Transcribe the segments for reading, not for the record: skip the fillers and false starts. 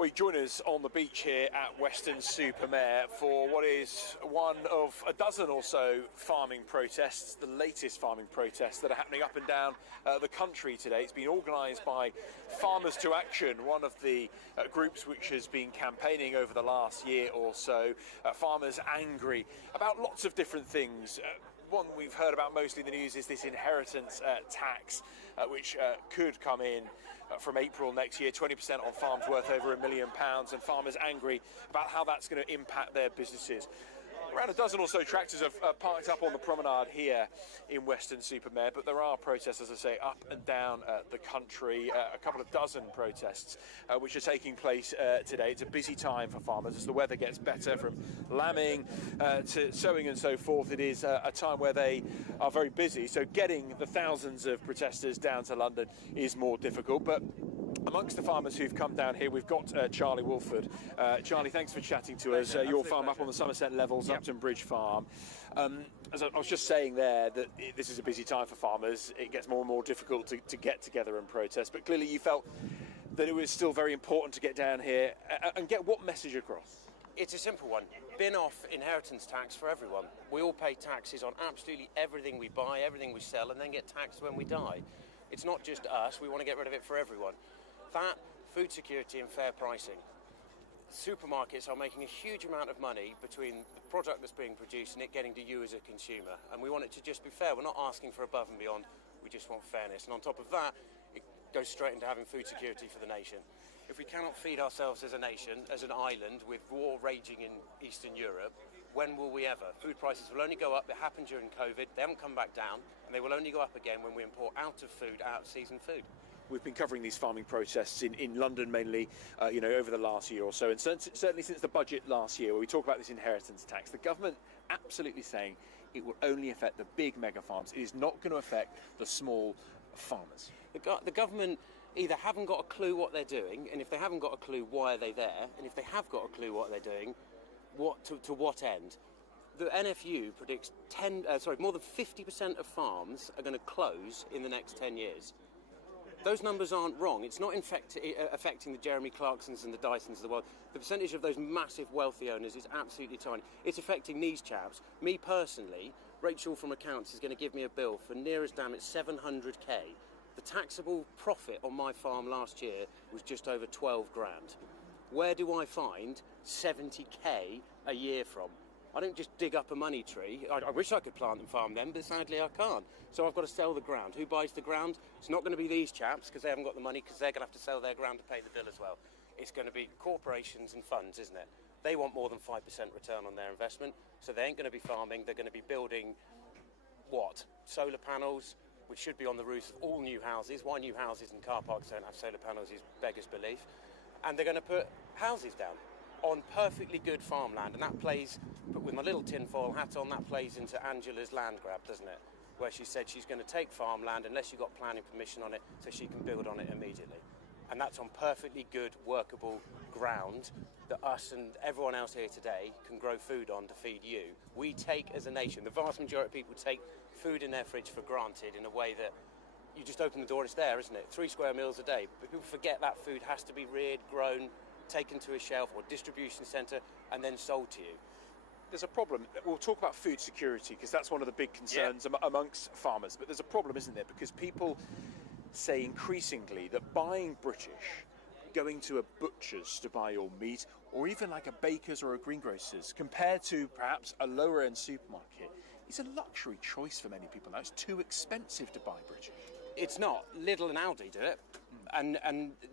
Well, you join us on the beach here at Weston-super-Mare for what is one of a dozen or so farming protests, the latest farming protests that are happening up and down the country today. It's been organised by Farmers to Action, one of the groups which has been campaigning over the last year or so. Farmers angry about lots of different things. One we've heard about mostly in the news is this inheritance tax, which could come in from April next year, 20% on farms worth over £1 million, and farmers angry about how that's going to impact their businesses. Around a dozen or so tractors have parked up on the promenade here in Weston-super-Mare, but there are protests, as I say, up and down the country, a couple of dozen protests which are taking place today. It's a busy time for farmers as the weather gets better, from lambing to sowing and so forth. It is a time where they are very busy, so getting the thousands of protesters down to London is more difficult. But amongst the farmers who've come down here, we've got Charlie Wolford. Charlie, thanks for chatting to us. Your farm up on the Somerset Levels, yep. Upton Bridge Farm. As I was just saying there, that this is a busy time for farmers. It gets more and more difficult to get together and protest, but clearly you felt that it was still very important to get down here and get what message across? It's a simple one. Bin off inheritance tax for everyone. We all pay taxes on absolutely everything we buy, everything we sell, and then get taxed when we die. It's not just us, we want to get rid of it for everyone. That, food security and fair pricing. Supermarkets are making a huge amount of money between the product that's being produced and it getting to you as a consumer. And we want it to just be fair. We're not asking for above and beyond, we just want fairness. And on top of that, it goes straight into having food security for the nation. If we cannot feed ourselves as a nation, as an island, with war raging in Eastern Europe, when will we ever? Food prices will only go up. It happened during COVID. They haven't come back down. And they will only go up again when we import out of season food. We've been covering these farming protests in London mainly, over the last year or so, and certainly since the budget last year, where we talk about this inheritance tax. The government absolutely saying it will only affect the big mega farms. It is not going to affect the small farmers. The government either haven't got a clue what they're doing, and if they haven't got a clue, why are they there? And if they have got a clue what they're doing, to what end? The NFU predicts more than 50% of farms are going to close in the next 10 years. Those numbers aren't wrong. It's not affecting the Jeremy Clarksons and the Dysons of the world. The percentage of those massive wealthy owners is absolutely tiny. It's affecting these chaps. Me personally, Rachel from accounts is going to give me a bill for near as damn it 700k. The taxable profit on my farm last year was just over 12 grand. Where do I find 70k a year from? I don't just dig up a money tree. I wish I could plant and farm them, but sadly I can't. So I've got to sell the ground. Who buys the ground? It's not going to be these chaps, because they haven't got the money, because they're going to have to sell their ground to pay the bill as well. It's going to be corporations and funds, isn't it? They want more than 5% return on their investment, so they ain't going to be farming. They're going to be building, solar panels, which should be on the roofs of all new houses. Why new houses and car parks don't have solar panels is beggars belief. And they're going to put houses down on perfectly good farmland, and that plays, but with my little tinfoil hat on, that plays into Angela's land grab, doesn't it? Where she said she's going to take farmland unless you've got planning permission on it, so she can build on it immediately. And that's on perfectly good, workable ground that us and everyone else here today can grow food on to feed you. We take, as a nation, the vast majority of people take food in their fridge for granted in a way that you just open the door, it's there, isn't it? 3 square meals a day. But people forget that food has to be reared, grown, taken to a shelf or distribution centre and then sold to you. There's a problem. We'll talk about food security, because that's one of the big concerns amongst farmers. But there's a problem, isn't there? Because people say increasingly that buying British, going to a butcher's to buy your meat, or even like a baker's or a greengrocer's, compared to perhaps a lower end supermarket, is a luxury choice for many people now. It's too expensive to buy British. It's not. Lidl and Aldi do it, and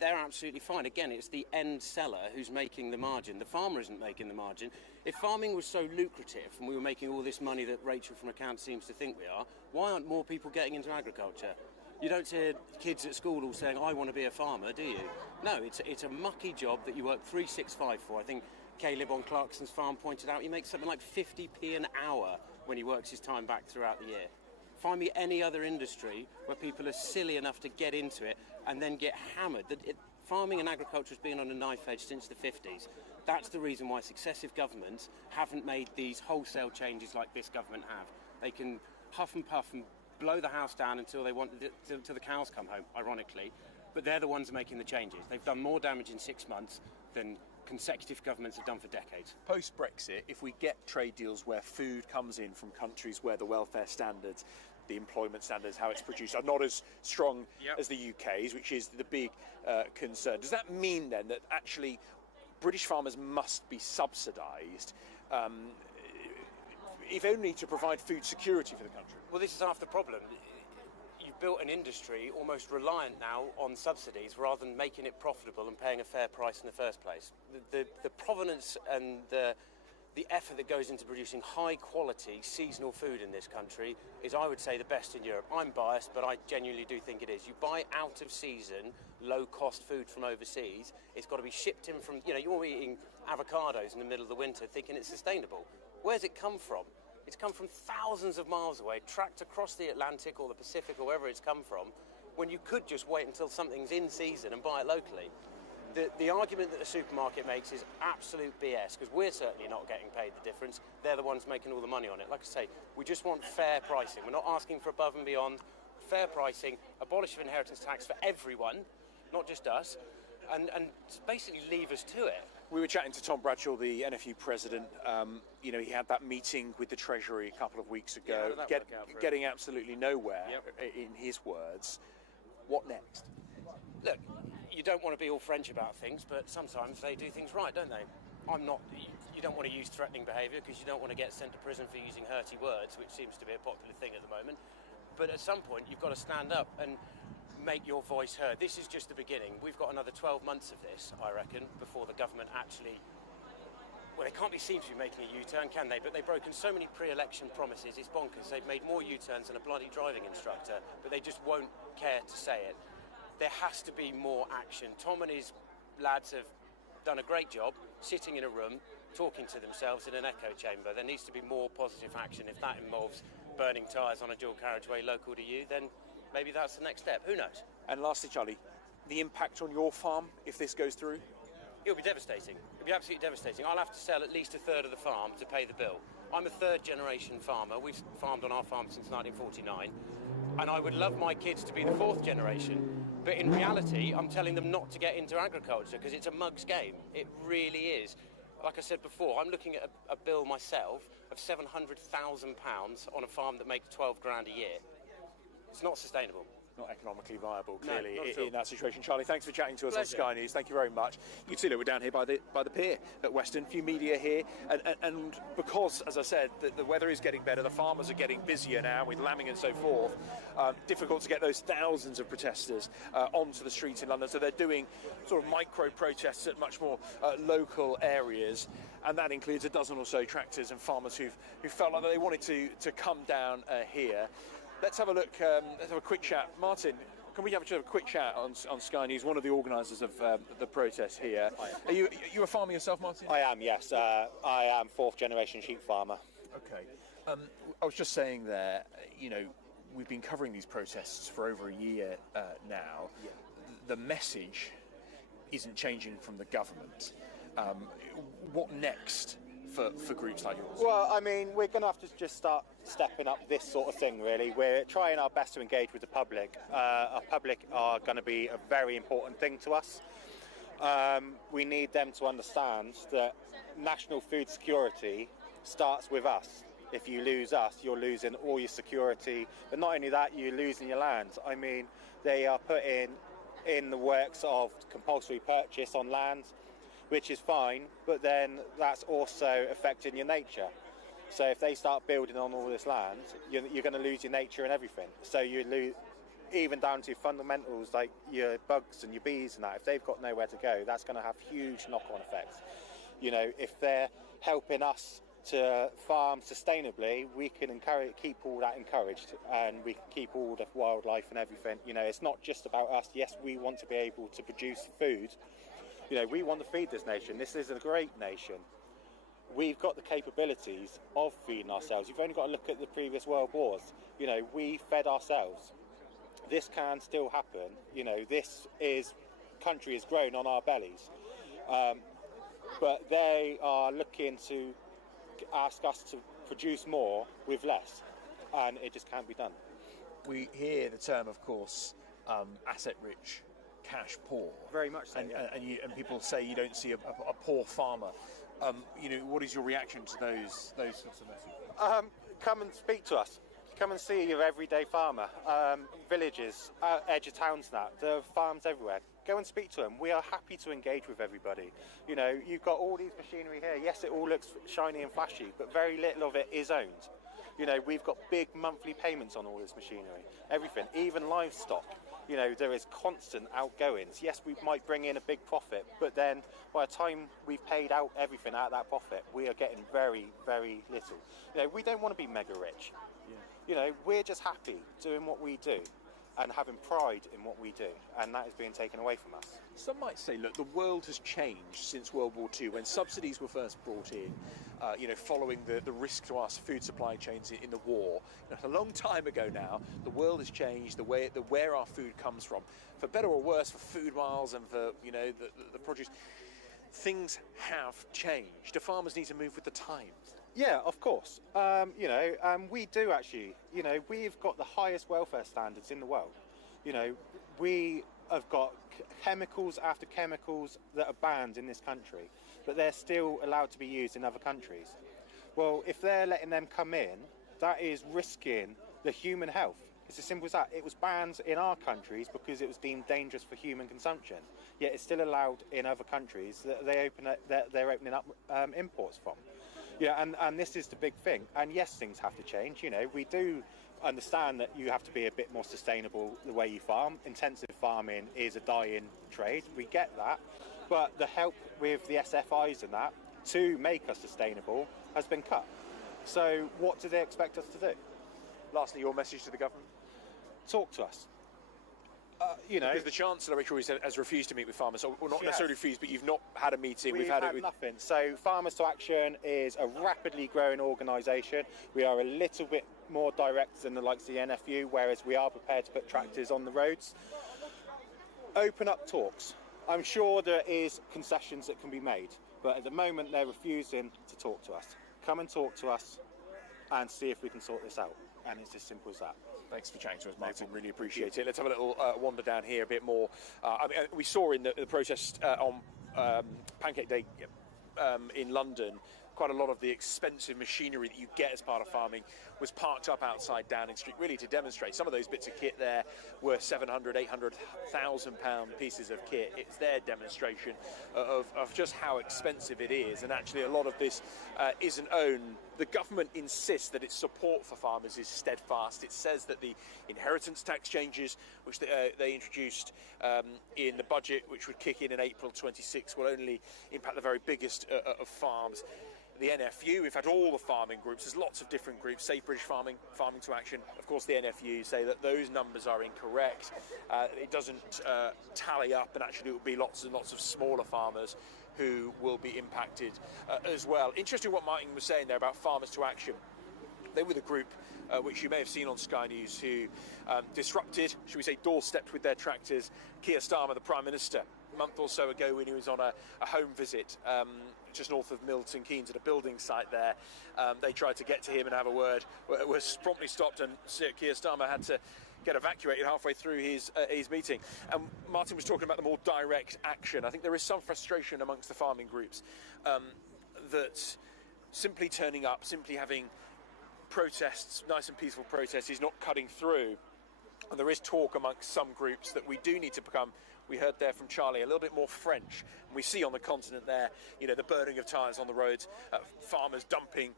they're absolutely fine. Again, it's the end seller who's making the margin. The farmer isn't making the margin. If farming was so lucrative and we were making all this money that Rachel from accounts seems to think we are, why aren't more people getting into agriculture? You don't hear kids at school all saying, I want to be a farmer, do you? No, it's a mucky job that you work 365 for. I think Caleb on Clarkson's farm pointed out he makes something like 50p an hour when he works his time back throughout the year. Find me any other industry where people are silly enough to get into it and then get hammered. Farming and agriculture has been on a knife edge since the 50s. That's the reason why successive governments haven't made these wholesale changes like this government have. They can huff and puff and blow the house down until they want till the cows come home, ironically. but they're the ones making the changes. They've done more damage in 6 months than consecutive governments have done for decades. Post-Brexit, if we get trade deals where food comes in from countries where the welfare standards, the employment standards, how it's produced, are not as strong as the UK's, which is the big concern, does that mean then that actually British farmers must be subsidised, if only to provide food security for the country? Well, this is half the problem. You've built an industry almost reliant now on subsidies rather than making it profitable and paying a fair price in the first place. The provenance and the effort that goes into producing high quality seasonal food in this country is, I would say, the best in Europe. I'm biased, but I genuinely do think it is. You buy out of season, low cost food from overseas, it's got to be shipped in from, you're eating avocados in the middle of the winter thinking it's sustainable. Where's it come from? It's come from thousands of miles away, tracked across the Atlantic or the Pacific or wherever it's come from, when you could just wait until something's in season and buy it locally. The argument that the supermarket makes is absolute BS, because we're certainly not getting paid the difference. They're the ones making all the money on it. Like I say, we just want fair pricing. We're not asking for above and beyond. Fair pricing, abolish of inheritance tax for everyone, not just us, and basically leave us to it. We were chatting to Tom Bradshaw, the NFU president. He had that meeting with the Treasury a couple of weeks ago, getting absolutely nowhere, in his words. What next? Look, you don't want to be all French about things, but sometimes they do things right, don't they? You don't want to use threatening behaviour because you don't want to get sent to prison for using hurty words, which seems to be a popular thing at the moment. But at some point, you've got to stand up and make your voice heard. This is just the beginning. We've got another 12 months of this, I reckon, before the government actually... Well, they can't be seen to be making a U-turn, can they? But they've broken so many pre-election promises, it's bonkers. They've made more U-turns than a bloody driving instructor, but they just won't care to say it. There has to be more action. Tom and his lads have done a great job sitting in a room, talking to themselves in an echo chamber. There needs to be more positive action. If that involves burning tyres on a dual carriageway local to you, then maybe that's the next step. Who knows? And lastly, Charlie, the impact on your farm if this goes through? It'll be devastating. It'll be absolutely devastating. I'll have to sell at least a third of the farm to pay the bill. I'm a third-generation farmer. We've farmed on our farm since 1949. And I would love my kids to be the fourth generation. But in reality, I'm telling them not to get into agriculture because it's a mug's game. It really is. Like I said before, I'm looking at a bill myself of £700,000 on a farm that makes 12 grand a year. It's not sustainable. Not economically viable, clearly, no, in that situation. Charlie, thanks for chatting to us Pleasure. on Sky News. Thank you very much. You can see that we're down here by the pier at Weston. Few media here, and because, as I said, the weather is getting better, the farmers are getting busier now with lambing and so forth. Difficult to get those thousands of protesters onto the streets in London, so they're doing sort of micro protests at much more local areas, and that includes a dozen or so tractors and farmers who felt like they wanted to come down here. Let's have a look, let's have a quick chat. Martin, can we have a quick chat on Sky News, one of the organisers of the protest here? Are you a farmer yourself, Martin? I am, yes. I am fourth generation sheep farmer. Okay. I was just saying there, we've been covering these protests for over a year now. Yeah. The message isn't changing from the government. What next for groups like yours? Well, I mean, we're going to have to just start stepping up this sort of thing, really. We're trying our best to engage with the public. Our public are going to be a very important thing to us. We need them to understand that national food security starts with us. If you lose us, you're losing all your security. But not only that, you're losing your land. I mean, they are putting in the works of compulsory purchase on land, which is fine, but then that's also affecting your nature. So if they start building on all this land, you're going to lose your nature and everything. So you lose even down to fundamentals like your bugs and your bees and that. If they've got nowhere to go, that's going to have huge knock-on effects. If they're helping us to farm sustainably, we can keep all that encouraged, and we can keep all the wildlife and everything. It's not just about us. Yes, we want to be able to produce food. We want to feed this nation. This is a great nation. We've got the capabilities of feeding ourselves. You've only got to look at the previous world wars. We fed ourselves. This can still happen. Country has grown on our bellies. But they are looking to ask us to produce more with less, and it just can't be done. We hear the term, of course, asset-rich cash poor. Very much so, And, yeah. and people say you don't see a poor farmer. What is your reaction to those sorts of messages? Come and speak to us. Come and see your everyday farmer. Villages, edge of towns now. There are farms everywhere. Go and speak to them. We are happy to engage with everybody. You've got all these machinery here. Yes, it all looks shiny and flashy, but very little of it is owned. We've got big monthly payments on all this machinery. Everything, even livestock. There is constant outgoings. Yes, we might bring in a big profit, but then by the time we've paid out everything out of that profit, we are getting very, very little. We don't want to be mega rich. Yeah. We're just happy doing what we do and having pride in what we do, and that is being taken away from us. Some might say, look, the world has changed since World War II, when subsidies were first brought in, following the risk to our food supply chains in the war. A long time ago now, the world has changed, where our food comes from. For better or worse, for food miles and for, the produce, things have changed. Do farmers need to move with the times? Yeah, of course. We do actually. We've got the highest welfare standards in the world. We have got chemicals after chemicals that are banned in this country, but they're still allowed to be used in other countries. Well, if they're letting them come in, that is risking the human health. It's as simple as that. It was banned in our countries because it was deemed dangerous for human consumption, yet it's still allowed in other countries that they're opening up imports from. Yeah, and this is the big thing. And yes, things have to change. We do understand that you have to be a bit more sustainable the way you farm. Intensive farming is a dying trade. We get that. But the help with the SFIs and that to make us sustainable has been cut. So what do they expect us to do? Lastly, your message to the government? Talk to us. Because the Chancellor has refused to meet with farmers. Well, not Yes. necessarily refused, but you've not had a meeting. We've had had it with nothing. So Farmers to Action is a rapidly growing organisation. We are a little bit more direct than the likes of the NFU, whereas we are prepared to put tractors on the roads. Open up talks. I'm sure there is concessions that can be made, but at the moment they're refusing to talk to us. Come and talk to us and see if we can sort this out. And it's as simple as that. Thanks for chatting to us, Martin. Really appreciate it. Let's have a little wander down here a bit more. We saw in the protest on Pancake Day in London, quite a lot of the expensive machinery that you get as part of farming was parked up outside Downing Street, really to demonstrate. Some of those bits of kit there were £700,000, £800,000 pieces of kit. It's their demonstration of just how expensive it is, and actually a lot of this isn't owned. The government insists that its support for farmers is steadfast. It says that the inheritance tax changes, which they introduced in the budget, which would kick in April 26, will only impact the very biggest of farms. The NFU, we've had all the farming groups, there's lots of different groups, Safe British Farming, Farming to Action. Of course, the NFU say that those numbers are incorrect. It doesn't tally up, and actually it will be lots and lots of smaller farmers who will be impacted as well. Interesting what Martin was saying there about Farmers to Action. They were the group which you may have seen on Sky News who disrupted, should we say, doorstepped with their tractors Keir Starmer, the Prime Minister, a month or so ago when he was on a home visit just north of Milton Keynes at a building site there. They tried to get to him and have a word, was promptly stopped, and Keir Starmer had to get evacuated halfway through his meeting. And Martin was talking about the more direct action. I think there is some frustration amongst the farming groups that simply turning up, simply having protests, nice and peaceful protests, is not cutting through. And there is talk amongst some groups that we do need to become, we heard there from Charlie, a little bit more French. And we see on the continent there, the burning of tyres on the roads, farmers dumping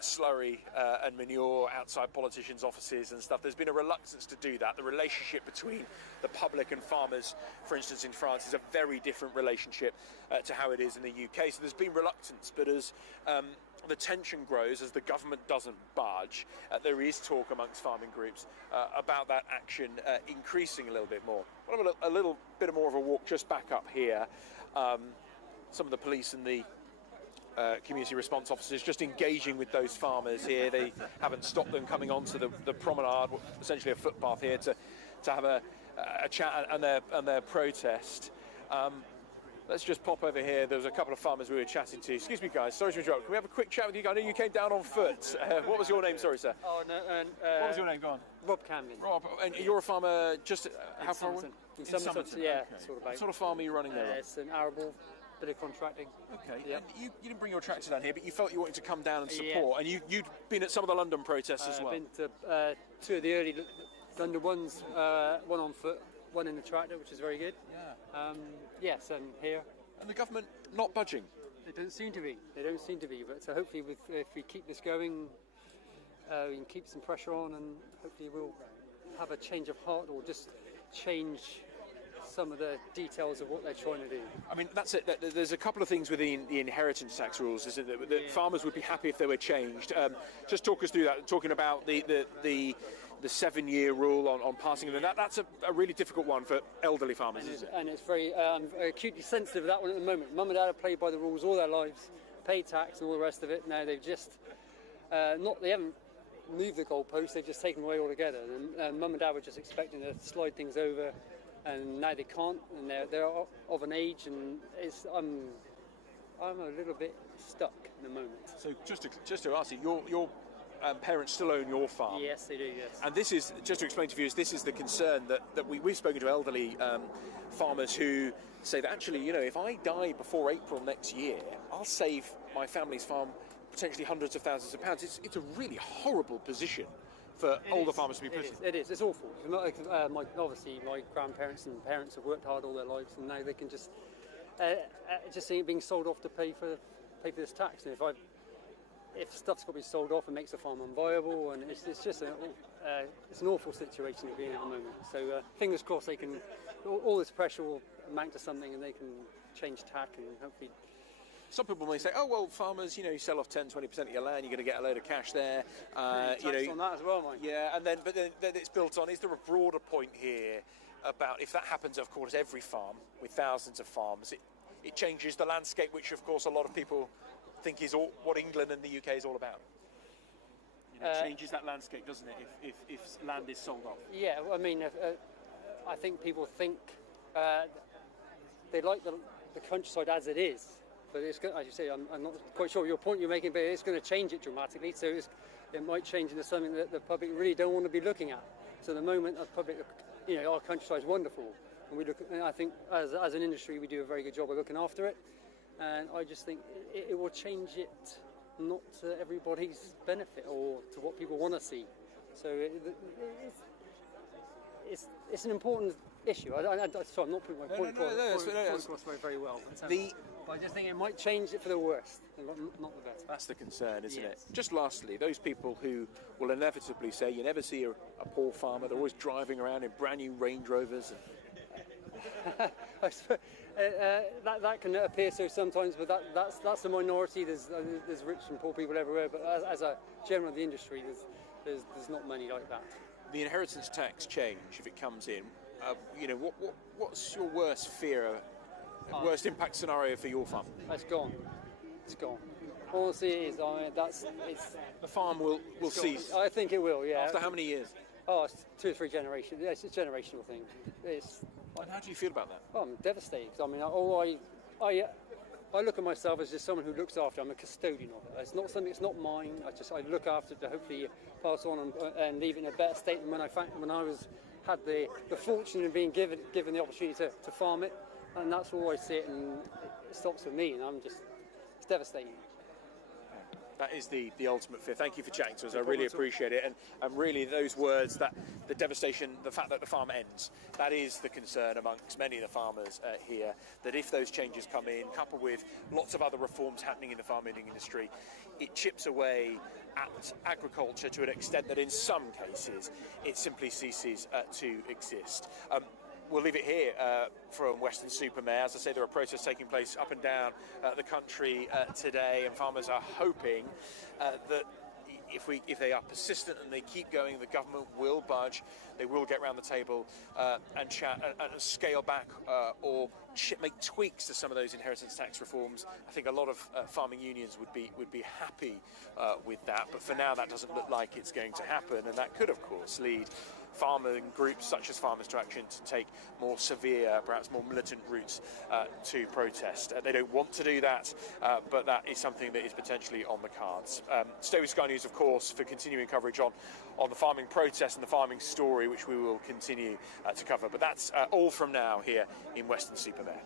slurry and manure outside politicians' offices and stuff. There's been a reluctance to do that. The relationship between the public and farmers, for instance, in France, is a very different relationship to how it is in the UK. So there's been reluctance, but as the tension grows, as the government doesn't budge, there is talk amongst farming groups about that action increasing a little bit more. We'll have a little bit more of a walk just back up here. Some of the police and the community response officers just engaging with those farmers here. They haven't stopped them coming onto the promenade, essentially a footpath here, to have a chat and their protest. Let's just pop over here. There was a couple of farmers we were chatting to. Excuse me, guys. Sorry to interrupt. Can we have a quick chat with you? I know you came down on foot. What was your name? Sorry, sir. Oh, no, and, What was your name? Go on. Rob Camden. Rob, and you're a farmer just how far away? In Somerset, yeah, sort of. What sort of farm are you running there, Rob? It's an arable, bit of contracting. Okay. Yeah. And you didn't bring your tractor down here, but you felt you wanted to come down and support. And you'd been at some of the London protests as well. I've been to two of the early London ones, one on foot, one in the tractor, which is very good. Yeah. Yes, and here. And the government not budging. They don't seem to be. But so hopefully, if we keep this going, we can keep some pressure on, and hopefully we'll have a change of heart, or just change some of the details of what they're trying to do. I mean, that's it. There's a couple of things within the inheritance tax rules, isn't there? That farmers would be happy if they were changed. Just talk us through that. Talking about the 7-year rule on passing them. That's a really difficult one for elderly farmers, isn't it? And it's very acutely sensitive to that one at the moment. Mum and Dad have played by the rules all their lives, paid tax and all the rest of it. Now they've just they haven't moved the goalposts, they've just taken them away altogether. And Mum and Dad were just expecting to slide things over, and now they can't, and they're of an age, and I'm a little bit stuck at the moment. So just to ask you, your parents still own your farm. Yes, they do, yes. And this is, just to explain to viewers, this is the concern that we've spoken to elderly farmers who say that actually, if I die before April next year, I'll save my family's farm potentially hundreds of thousands of pounds. It's a really horrible position for older farmers to be put in. It is. It's awful. Obviously, my grandparents and parents have worked hard all their lives, and now they can just see it being sold off to pay for this tax. And if stuff's got to be sold off, it makes the farm unviable, and it's just it's an awful situation to be in at the moment. So fingers crossed, they can all this pressure will amount to something, and they can change tack and hopefully. Some people may say, oh, well, farmers, you sell off 10-20% of your land, you're going to get a load of cash there. On that as well, Mike. Yeah, and then it's built on. Is there a broader point here about if that happens, of course, every farm with thousands of farms, it changes the landscape, which, of course, a lot of people think is what England and the UK is all about. It changes that landscape, doesn't it, if land is sold off? Yeah, I mean, I think people think they like the countryside as it is. But it's going, as you say, I'm not quite sure your point you're making, but it's going to change it dramatically. So it might change into something that the public really don't want to be looking at. So at the moment, the public, our countryside is wonderful, and I think as an industry we do a very good job of looking after it. And I just think it will change it not to everybody's benefit or to what people want to see. So it's an important issue. Sorry, I'm not putting my point across very well. But I just think it might change it for the worst, not the better. That's the concern, isn't it? Just lastly, those people who will inevitably say you never see a poor farmer, they're always driving around in brand new Range Rovers. That can appear so sometimes, but that's a minority. There's rich and poor people everywhere, but as a general of the industry, there's not many like that. The inheritance tax change, if it comes in, what's your worst fear? Worst impact scenario for your farm? It's gone. Honestly, it is. I mean, the farm will cease. I think it will. Yeah. After how many years? Oh, it's 2 or 3 generations. Yeah, it's a generational thing. And how do you feel about that? Oh, I'm devastated. I mean, I look at myself as just someone who looks after. I'm a custodian of it. It's not something. It's not mine. I look after it to hopefully pass on and leave it in a better state than when I had the fortune of being given the opportunity to farm it. And that's all I see it, and it stops with me, and it's devastating. That is the ultimate fear. Thank you for chatting to us. I really appreciate it. And really those words, that the devastation, the fact that the farm ends, that is the concern amongst many of the farmers here, that if those changes come in, coupled with lots of other reforms happening in the farming industry, it chips away at agriculture to an extent that in some cases it simply ceases to exist. We'll leave it here from Weston-super-Mare. As I say, there are protests taking place up and down the country today, and farmers are hoping that if they are persistent and they keep going, the government will budge. They will get round the table and chat and scale back or make tweaks to some of those inheritance tax reforms. I think a lot of farming unions would be happy with that, but for now that doesn't look like it's going to happen, and that could, of course, lead farming groups such as Farmers to Action to take more severe, perhaps more militant routes to protest. They don't want to do that, but that is something that is potentially on the cards. Stay with Sky News, of course, for continuing coverage on the farming protest and the farming story, which we will continue to cover. But that's all from now here in Weston-super-Mare.